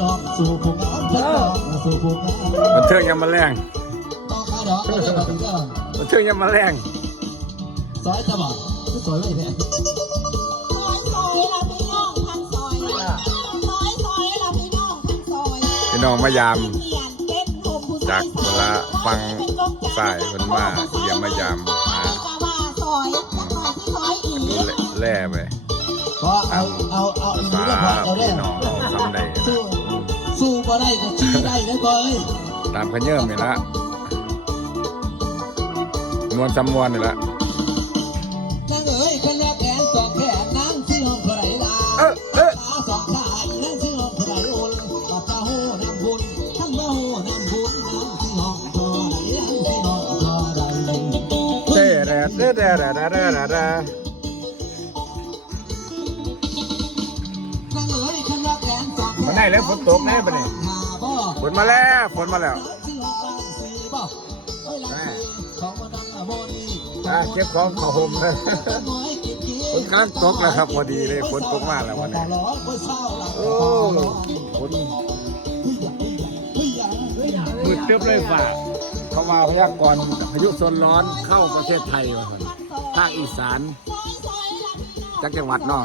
ดอกสู่ผู้งามดอกสู่ผู้งาม บันเทิงยามมาแรง ต่อขาดอกก็ได้แบบนี้ก็ บันเทิงยามมาแรง ซอยจะบอกสวยไม่แพง ซอยละพี่น้องทั้งซอยซอยละพี่น้องทั้งซอย พี่น้องมายาม เขียนเป็นโฮมผู้ จากเวลาฟังสายเพิ่นมาเยี่ยมมายามมา กะว่าซอยจักหน่อยที่ซอยอีก ดูแล่ไป ก็เอาอีกนิดก็พอเอาได้ พี่น้องเขาทำได้ สู้บ่ได้ก็ชี้ได้นะก้อย ตามขยื่มนี่ละมวนจำมวนนี่ละ นางเอ๋ยคนแรกแขนสองแขนนางที่ห้องเท่าไรล่ะขาสองขาอีนางที่ห้องเท่าไรโอนปัดตาหูนำบุญทั้งบ้าหูนำบุญนางที่ห้องเท่าไรนางที่ห้องเท่าไร เด้อเด้อเด้อเด้อเด้อเด้อเด้อเด้อ วันไหนแล้วฝนตกแน่ปะเนี่ย ฝนมาแล้วฝนมาแล้วเก็บของเข้าห่มเลยฝนกำลังตกแล้วครับพอดีเลยฝนตกมาแล้ววันนี้โอ้ฝนมืดเต็มเลยฝ่าเขาว่าพยากรณ์พายุโซนร้อนเข้าประเทศไทยว่าภาคอีสานจากจังหวัดเนาะ